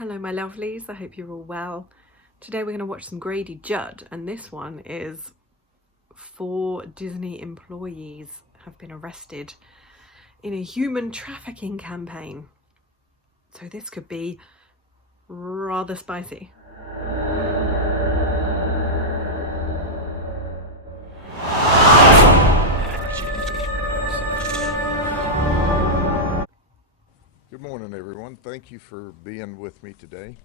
Hello my lovelies, I hope you're all well. Today we're going to watch some Grady Judd, and this one is 4 Disney employees have been arrested in a human trafficking campaign. So this could be rather spicy. Good morning, everyone. Thank you for being with me today.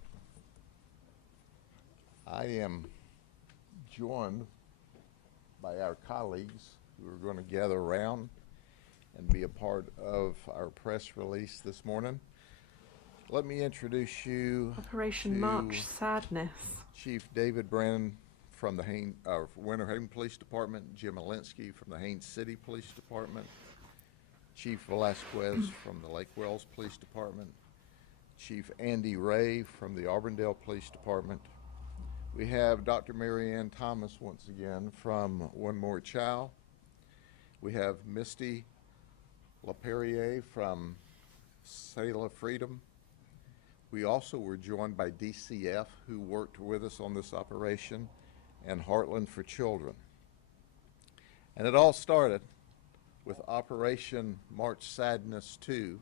I am joined by our colleagues who are going to gather around and be a part of our press release this morning. Let me introduce you Operation to March Sadness. Chief David Brennan from the Winter Haven Police Department, Jim Alinsky from the Haines City Police Department, Chief Velasquez from the Lake Wells Police Department, Chief Andy Ray from the Auburndale Police Department. We have Dr. Marianne Thomas once again from One More Child. We have Misty LaPerriere from Sail of Freedom. We also were joined by DCF, who worked with us on this operation, and Heartland for Children. And it all started with Operation March Sadness 2,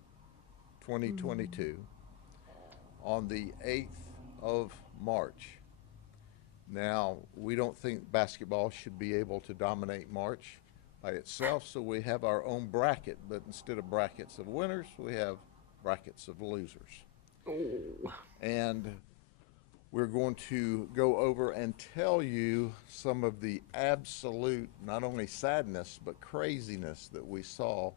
2022, on the 8th of March. Now, we don't think basketball should be able to dominate March by itself, so we have our own bracket, but instead of brackets of winners, we have brackets of losers. Oh. And we're going to go over and tell you some of the absolute, not only sadness, but craziness that we saw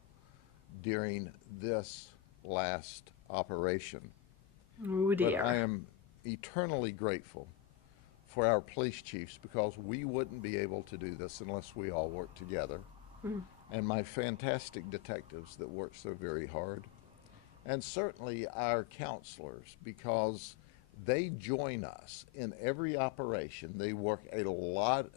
during this last operation. Oh dear. But I am eternally grateful for our police chiefs, because we wouldn't be able to do this unless we all work together. And my fantastic detectives that work so very hard. And certainly our counselors, because they join us in every operation. They work a lot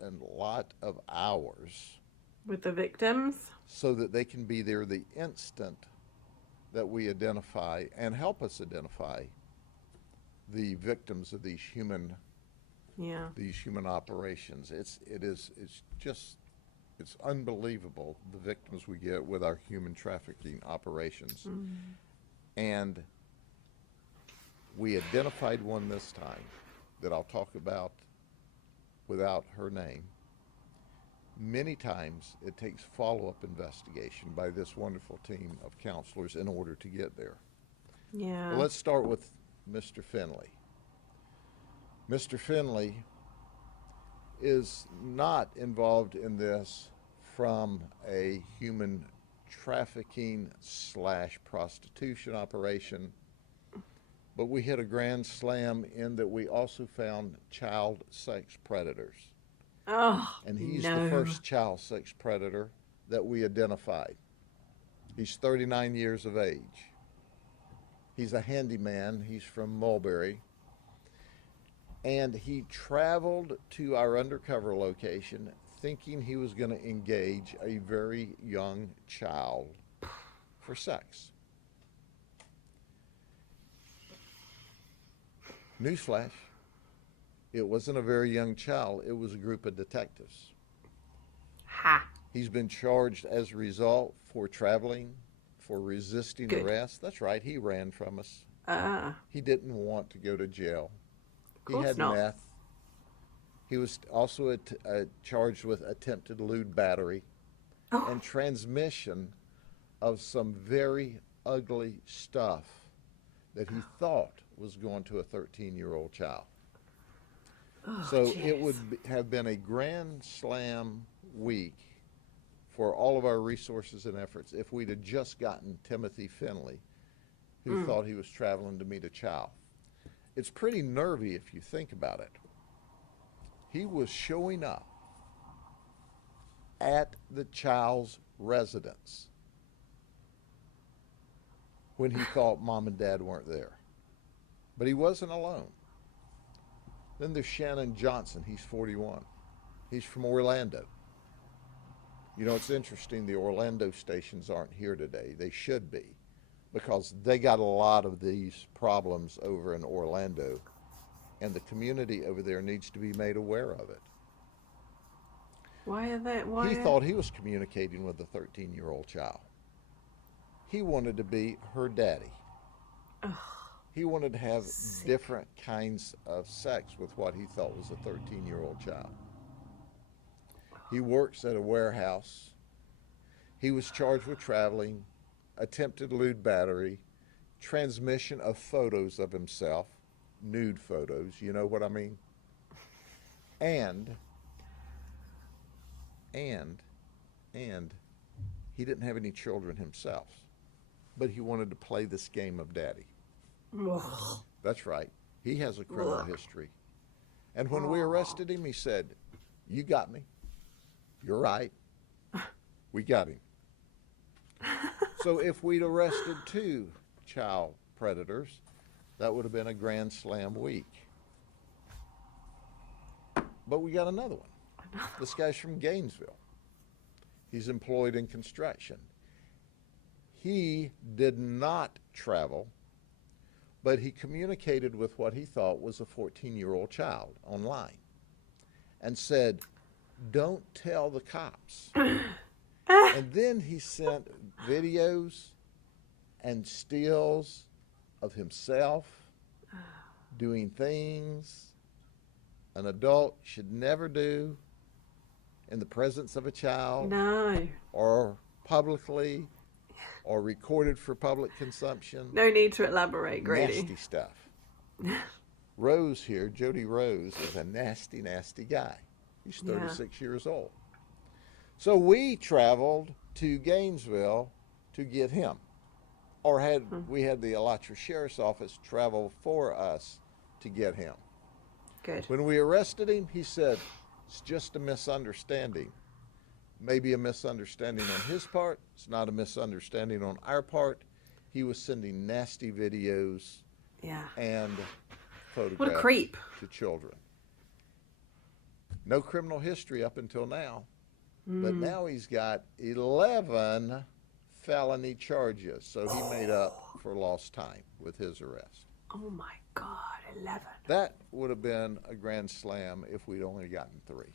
of hours With the victims? so that they can be there the instant that we identify and help us identify the victims of these human operations. It's unbelievable, the victims we get with our human trafficking operations. And we identified one this time that I'll talk about without her name. Many times it takes follow-up investigation by this wonderful team of counselors in order to get there. Yeah. Well, let's start with Mr. Finley. Mr. Finley is not involved in this from a human trafficking / prostitution operation, but we hit a grand slam in that we also found child sex predators. Oh, And he's no. the first child sex predator that we identified. He's 39 years of age. He's a handyman. He's from Mulberry. And he traveled to our undercover location thinking he was going to engage a very young child for sex. Newsflash, it wasn't a very young child, it was a group of detectives. Ha. He's been charged as a result for traveling, for resisting arrest. That's right, he ran from us. He didn't want to go to jail. He had not. meth. He was also charged with attempted lewd battery and transmission of some very ugly stuff that he thought was going to a 13-year-old child. It would have been a grand slam week for all of our resources and efforts if we'd have just gotten Timothy Finley, who thought he was traveling to meet a child. It's pretty nervy if you think about it. He was showing up at the child's residence when he thought mom and dad weren't there. But he wasn't alone. Then there's Shannon Johnson. He's 41. He's from Orlando. You know, it's interesting, the Orlando stations aren't here today. They should be. because they got a lot of these problems over in Orlando, and the community over there needs to be made aware of it. Why are they? He thought he was communicating with a 13-year-old child. He wanted to be her daddy. Ugh, He wanted to have sick. different kinds of sex with what he thought was a 13-year-old child. He works at a warehouse. He was charged with traveling, attempted lewd battery, transmission of photos of himself, nude photos, you know what I mean? And he didn't have any children himself, but he wanted to play this game of daddy. Ugh. That's right. He has a criminal history. And when we arrested him, he said, "You got me. You're right. We got him." So if we'd arrested 2 child predators, that would have been a grand slam week. But we got another one. This guy's from Gainesville. He's employed in construction. He did not travel, but he communicated with what he thought was a 14-year-old child online and said, "Don't tell the cops." And then he sent videos and stills of himself doing things an adult should never do in the presence of a child, No. or publicly, or recorded for public consumption. No need to elaborate, Grady. Nasty stuff. Rose here, Jody Rose, is a nasty, nasty guy. He's 36 years old. So we traveled to Gainesville to get him, or we had the Alachua Sheriff's Office travel for us to get him. Good. When we arrested him, he said, "It's just a misunderstanding." Maybe a misunderstanding on his part. It's not a misunderstanding on our part. He was sending nasty videos Yeah. and photographs What a creep. to children. No criminal history up until now, but now he's got 11 felony charges, so he made up for lost time with his arrest. Oh my God, 11. That would have been a grand slam if we'd only gotten 3.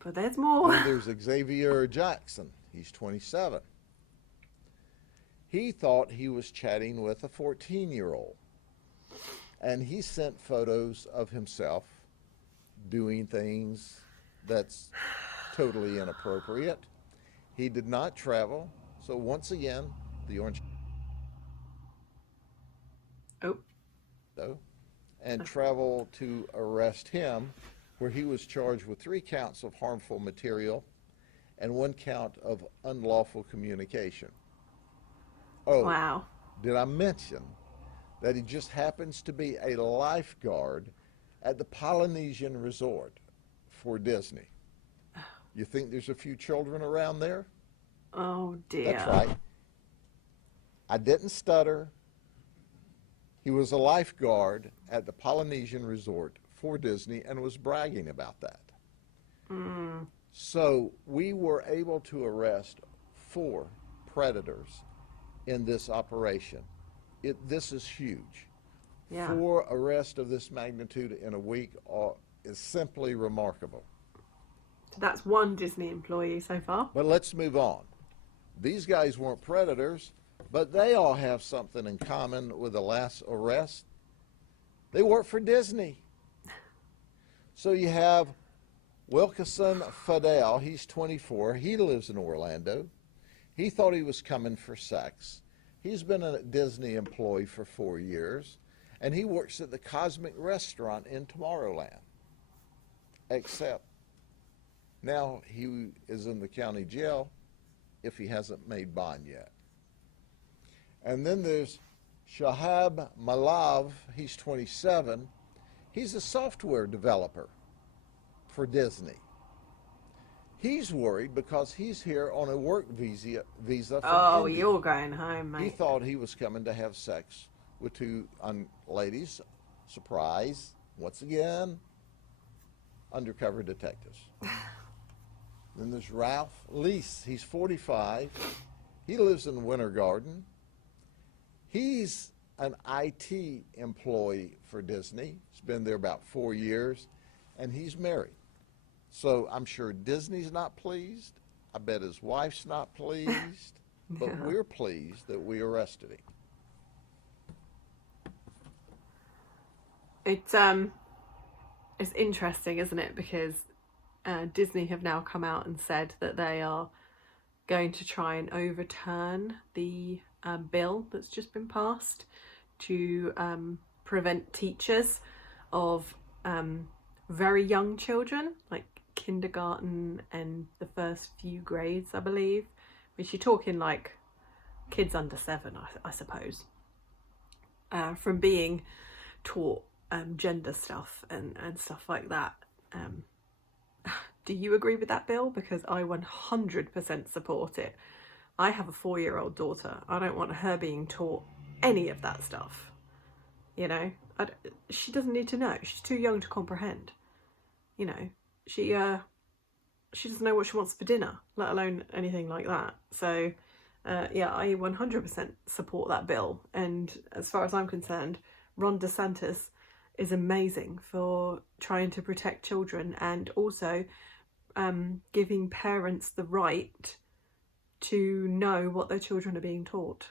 But there's more. Then there's Xavier Jackson. He's 27. He thought he was chatting with a 14-year-old, and he sent photos of himself doing things that's totally inappropriate. He did not travel, so once again, the Orange and travel to arrest him, where he was charged with 3 counts of harmful material and 1 count of unlawful communication. Oh, Wow. did I mention that he just happens to be a lifeguard at the Polynesian Resort for Disney? You think there's a few children around there? Oh dear. That's right. I didn't stutter. He was a lifeguard at the Polynesian Resort for Disney and was bragging about that. So we were able to arrest 4 predators in this operation. This is huge. Yeah. 4 arrests of this magnitude in a week is simply remarkable. That's 1 Disney employee so far. But let's move on. These guys weren't predators, but they all have something in common with the last arrest. They work for Disney. So you have Wilkeson Fadell. He's 24. He lives in Orlando. He thought he was coming for sex. He's been a Disney employee for 4 years, and he works at the Cosmic Restaurant in Tomorrowland. Except now he is in the county jail if he hasn't made bond yet. And then there's Shahab Malav. He's 27. He's a software developer for Disney. He's worried because he's here on a work visa from India. You're going home, mate. He thought he was coming to have sex with 2 ladies. Surprise. Once again, undercover detectives. Then there's Ralph Lease. He's 45. He lives in Winter Garden. He's an IT employee for Disney. He's been there about 4 years, and he's married. So I'm sure Disney's not pleased. I bet his wife's not pleased. But Yeah. we're pleased that we arrested him. It's interesting, isn't it? Because Disney have now come out and said that they are going to try and overturn the bill that's just been passed to prevent teachers of very young children, like kindergarten and the first few grades, I believe, which you're talking like kids under 7, I suppose, from being taught gender stuff and stuff like that. Do you agree with that bill? Because I 100% support it. I have a 4-year-old daughter. I don't want her being taught any of that stuff. You know, she doesn't need to know. She's too young to comprehend. You know, she doesn't know what she wants for dinner, let alone anything like that. So, yeah, I 100% support that bill. And as far as I'm concerned, Ron DeSantis is amazing for trying to protect children and also giving parents the right to know what their children are being taught.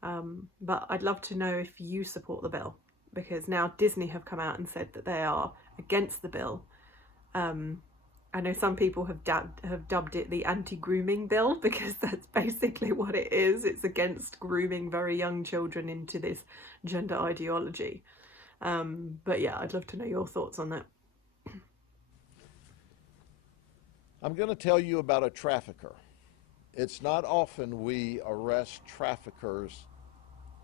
But I'd love to know if you support the bill, because now Disney have come out and said that they are against the bill. I know some people have dubbed it the anti-grooming bill, because that's basically what it is. It's against grooming very young children into this gender ideology. But yeah, I'd love to know your thoughts on that. I'm going to tell you about a trafficker. It's not often we arrest traffickers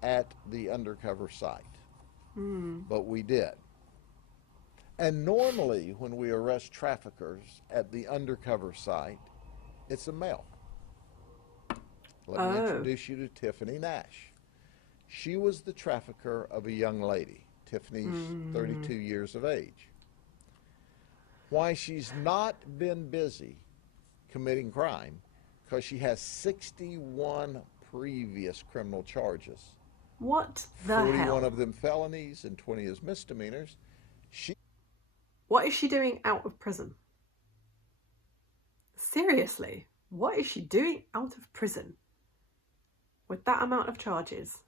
at the undercover site, but we did. And normally when we arrest traffickers at the undercover site, it's a male. Let me introduce you to Tiffany Nash. She was the trafficker of a young lady. Tiffany's 32 years of age. Why she's not been busy committing crime, because she has 61 previous criminal charges. What the 41 hell? of them felonies and 20 as misdemeanors. What is she doing out of prison? Seriously, what is she doing out of prison with that amount of charges?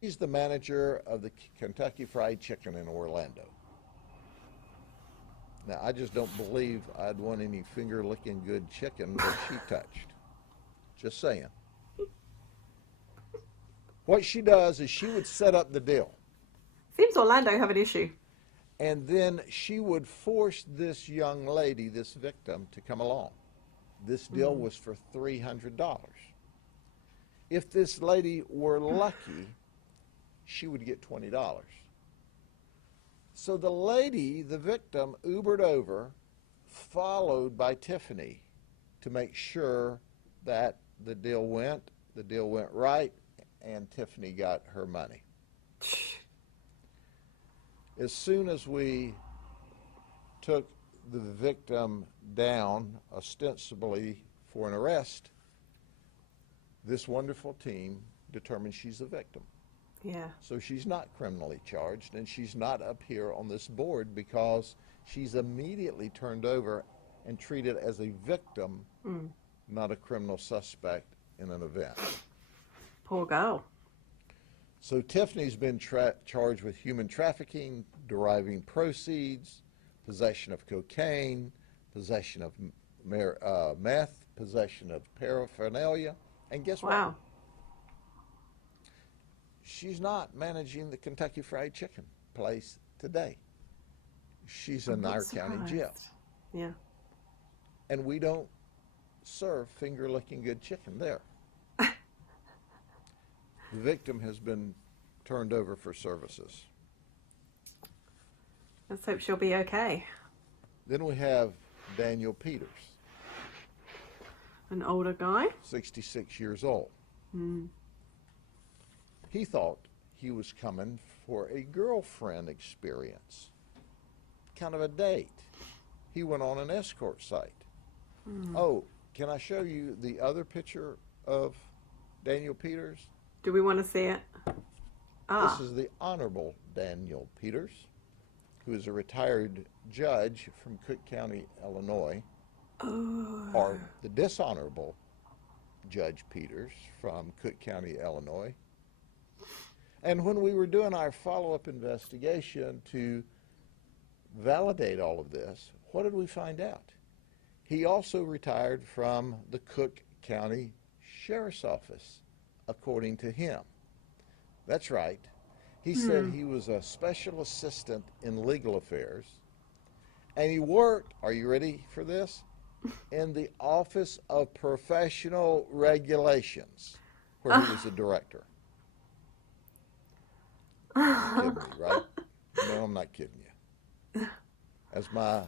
She's the manager of the Kentucky Fried Chicken in Orlando. Now, I just don't believe I'd want any finger-licking good chicken that she touched. Just saying. What she does is she would set up the deal. Seems Orlando have an issue. And then she would force this young lady, this victim, to come along. This deal was for $300. If this lady were lucky, she would get $20. So the lady, the victim, Ubered over, followed by Tiffany, to make sure that the deal went right, and Tiffany got her money. As soon as we took the victim down, ostensibly for an arrest, this wonderful team determined she's a victim. Yeah. So she's not criminally charged, and she's not up here on this board because she's immediately turned over and treated as a victim, not a criminal suspect in an event. Poor girl. So Tiffany's been charged with human trafficking, deriving proceeds, possession of cocaine, possession of meth, possession of paraphernalia, and guess what? Wow. She's not managing the Kentucky Fried Chicken place today. She's in our county jail. Yeah. And we don't serve finger-licking good chicken there. The victim has been turned over for services. Let's hope she'll be okay. Then we have Daniel Peters, An older guy. 66 years old. He thought he was coming for a girlfriend experience, kind of a date. He went on an escort site. Oh, can I show you the other picture of Daniel Peters? Do we want to see it? This is the Honorable Daniel Peters, who is a retired judge from Cook County, Illinois, or the Dishonorable Judge Peters from Cook County, Illinois. And when we were doing our follow-up investigation to validate all of this, what did we find out? He also retired from the Cook County Sheriff's Office, according to him. That's right. He said he was a special assistant in legal affairs, and he worked, are you ready for this? In the Office of Professional Regulations, where he was a director. You're kidding me, right? No, I'm not kidding you. As my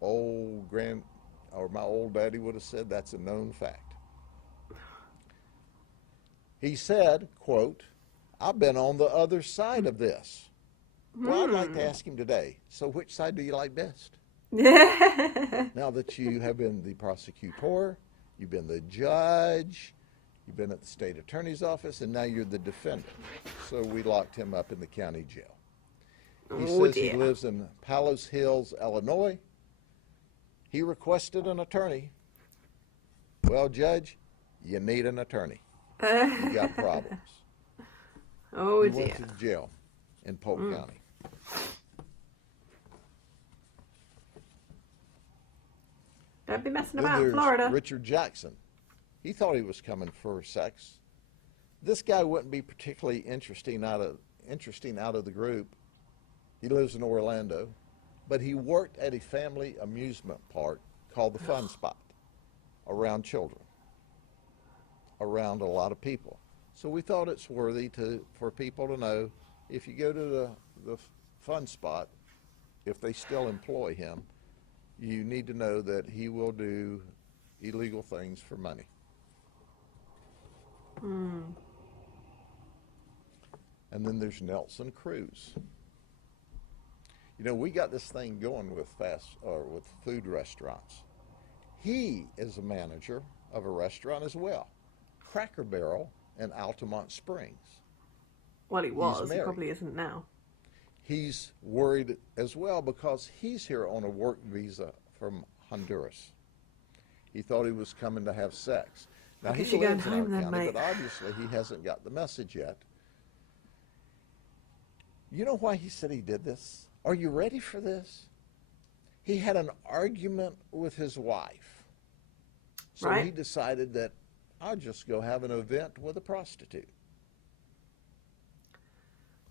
old my old daddy would have said, that's a known fact. He said, quote, I've been on the other side of this. Well, I'd like to ask him today, so which side do you like best? Now that you have been the prosecutor, you've been the judge, you've been at the state attorney's office, and now you're the defendant. So we locked him up in the county jail. He says he lives in Palos Hills, Illinois. He requested an attorney. Well, Judge, you need an attorney. You got problems. He went to jail in Polk County. Don't be messing Then about in there's Florida. Richard Jackson. He thought he was coming for sex. This guy wouldn't be particularly interesting out of the group. He lives in Orlando, but he worked at a family amusement park called the Fun Spot, around children, around a lot of people. So we thought it's worthy for people to know, if you go to the Fun Spot, if they still employ him, you need to know that he will do illegal things for money. And then there's Nelson Cruz. You know, we got this thing going with with food restaurants. He is a manager of a restaurant as well, Cracker Barrel in Altamont Springs. Well, he was. He probably isn't now. He's worried as well because he's here on a work visa from Honduras. He thought he was coming to have sex. Now, he lives in our county, but obviously he hasn't got the message yet. You know why he said he did this? Are you ready for this? He had an argument with his wife. So he decided that I'll just go have an event with a prostitute.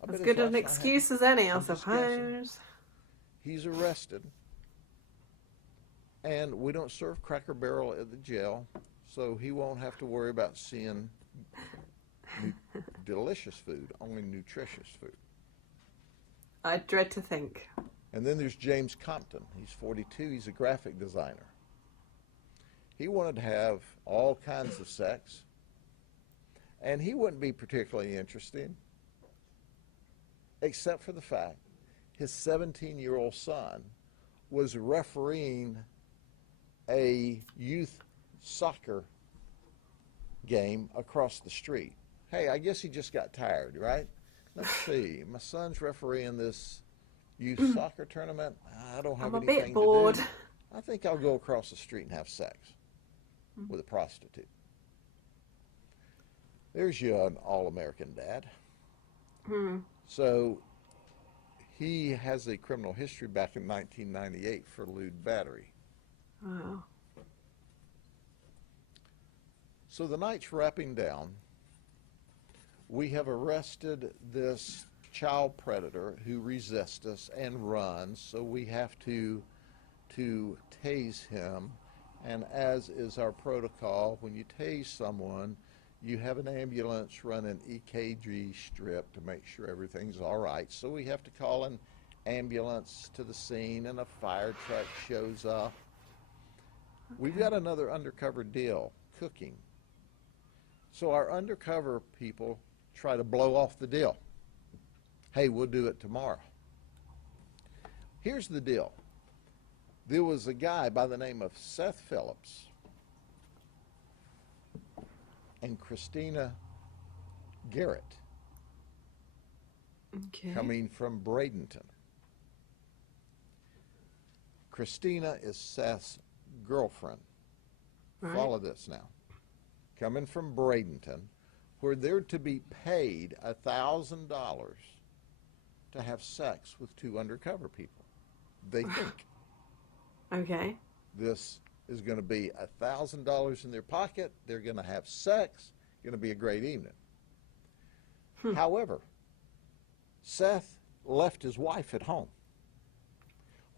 As good an excuse as any, I suppose. He's arrested. And we don't serve Cracker Barrel at the jail, so he won't have to worry about seeing delicious food, only nutritious food. I dread to think. And then there's James Compton. He's 42. He's a graphic designer. He wanted to have all kinds of sex, and he wouldn't be particularly interesting, except for the fact his 17-year-old son was refereeing a youth soccer game across the street. Hey, I guess he just got tired, right? Let's see. My son's refereeing this youth soccer tournament. I don't have anything to do. I'm a bit bored. I think I'll go across the street and have sex with a prostitute. There's you, an all-American dad. So he has a criminal history back in 1998 for lewd battery. Wow. So the night's wrapping down. We have arrested this child predator who resists us and runs, so we have to tase him. And as is our protocol, when you tase someone, you have an ambulance run an EKG strip to make sure everything's all right. So we have to call an ambulance to the scene, and a fire truck shows up. Okay. We've got another undercover deal, cooking. So our undercover people try to blow off the deal. Hey, we'll do it tomorrow. Here's the deal. There was a guy by the name of Seth Phillips and Christina Garrett, Okay. coming from Bradenton. Christina is Seth's girlfriend. Right. Follow this now. Coming from Bradenton, where they're to be paid $1,000 to have sex with two undercover people. They think Okay. this is going to be $1,000 in their pocket. They're going to have sex. Going to be a great evening. However, Seth left his wife at home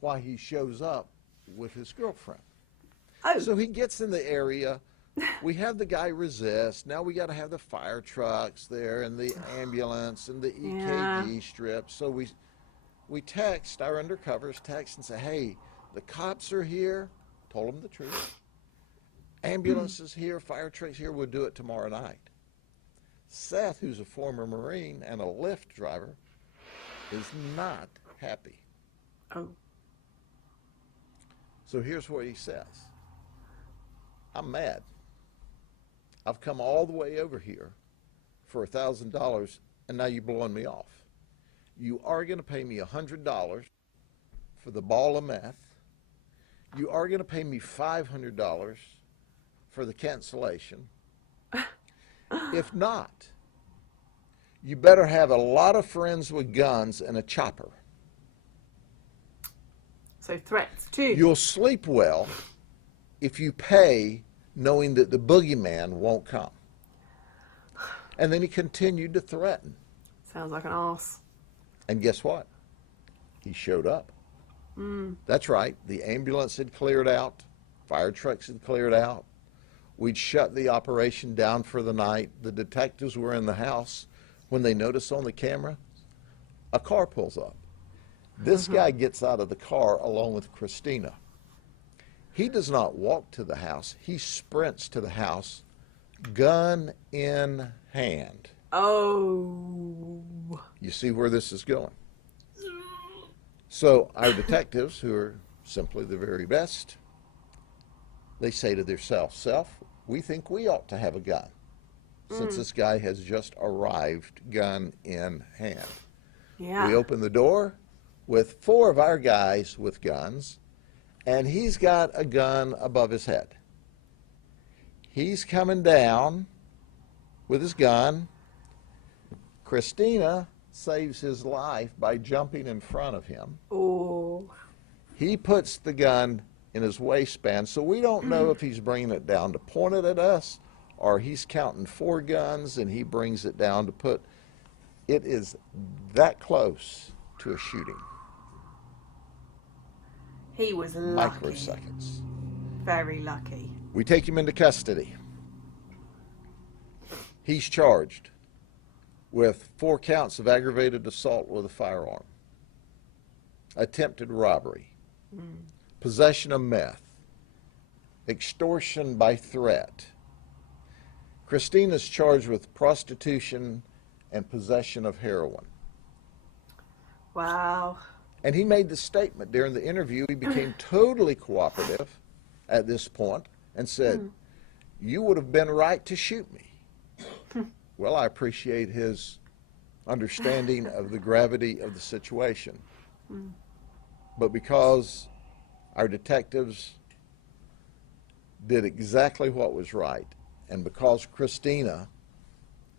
while he shows up with his girlfriend. Oh. So he gets in the area. We have the guy resist. Now we got to have the fire trucks there and the ambulance and the EKG strips. So we text, our undercovers text and say, hey, the cops are here. Told them the truth. Ambulance is here, fire trucks here. We'll do it tomorrow night. Seth, who's a former Marine and a Lyft driver, is not happy. Oh. So here's what he says. I'm mad. I've come all the way over here for $1,000 and now you're blowing me off. You are going to pay me $100 for the ball of meth. You are going to pay me $500 for the cancellation. If not, you better have a lot of friends with guns and a chopper. So threats too. You'll sleep well if you pay knowing that the boogeyman won't come. And then he continued to threaten. Sounds like an arse. And guess what? He showed up. That's right. The ambulance had cleared out. Fire trucks had cleared out. We'd shut the operation down for the night. The detectives were in the house. When they notice on the camera, a car pulls up. This guy gets out of the car along with Christina. He does not walk to the house. He sprints to the house, gun in hand. Oh. You see where this is going? So our detectives, who are simply the very best, they say to themselves, Self, we think we ought to have a gun since this guy has just arrived gun in hand. Yeah. We open the door with 4 of our guys with guns, and he's got a gun above his head. He's coming down with his gun. Christina saves his life by jumping in front of him. Oh. He puts the gun in his waistband, so we don't know if he's bringing it down to point it at us or he's counting 4 guns and he brings it down to put. It is that close to a shooting. He was lucky. Microseconds. Very lucky. We take him into custody. He's charged with 4 counts of aggravated assault with a firearm, attempted robbery, possession of meth, extortion by threat. Christina's charged with prostitution and possession of heroin. Wow. And he made the statement during the interview. He became totally cooperative at this point and said, you would have been right to shoot me. Well, I appreciate his understanding of the gravity of the situation. But because our detectives did exactly what was right, and because Christina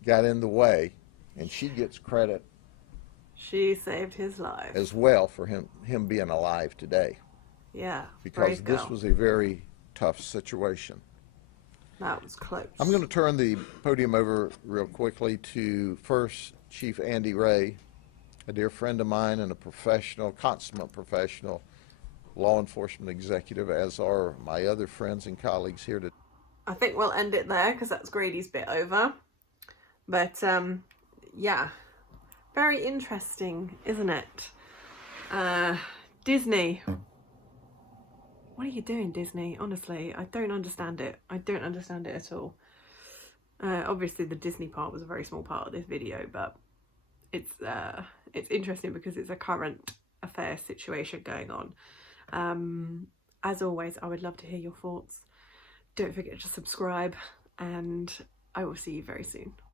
got in the way, and she gets credit She saved his life. as well for him being alive today, Yeah. because brave this girl. was a very tough situation. That was close. I'm going to turn the podium over real quickly to first Chief Andy Ray, a dear friend of mine and a professional, consummate professional law enforcement executive, as are my other friends and colleagues here today. I think we'll end it there because that's Grady's bit over. But yeah, very interesting, isn't it? Disney. What are you doing, Disney? Honestly, I don't understand it. I don't understand it at all. Obviously, the Disney part was a very small part of this video, but it's interesting because it's a current affair situation going on. As always, I would love to hear your thoughts. Don't forget to subscribe, and I will see you very soon.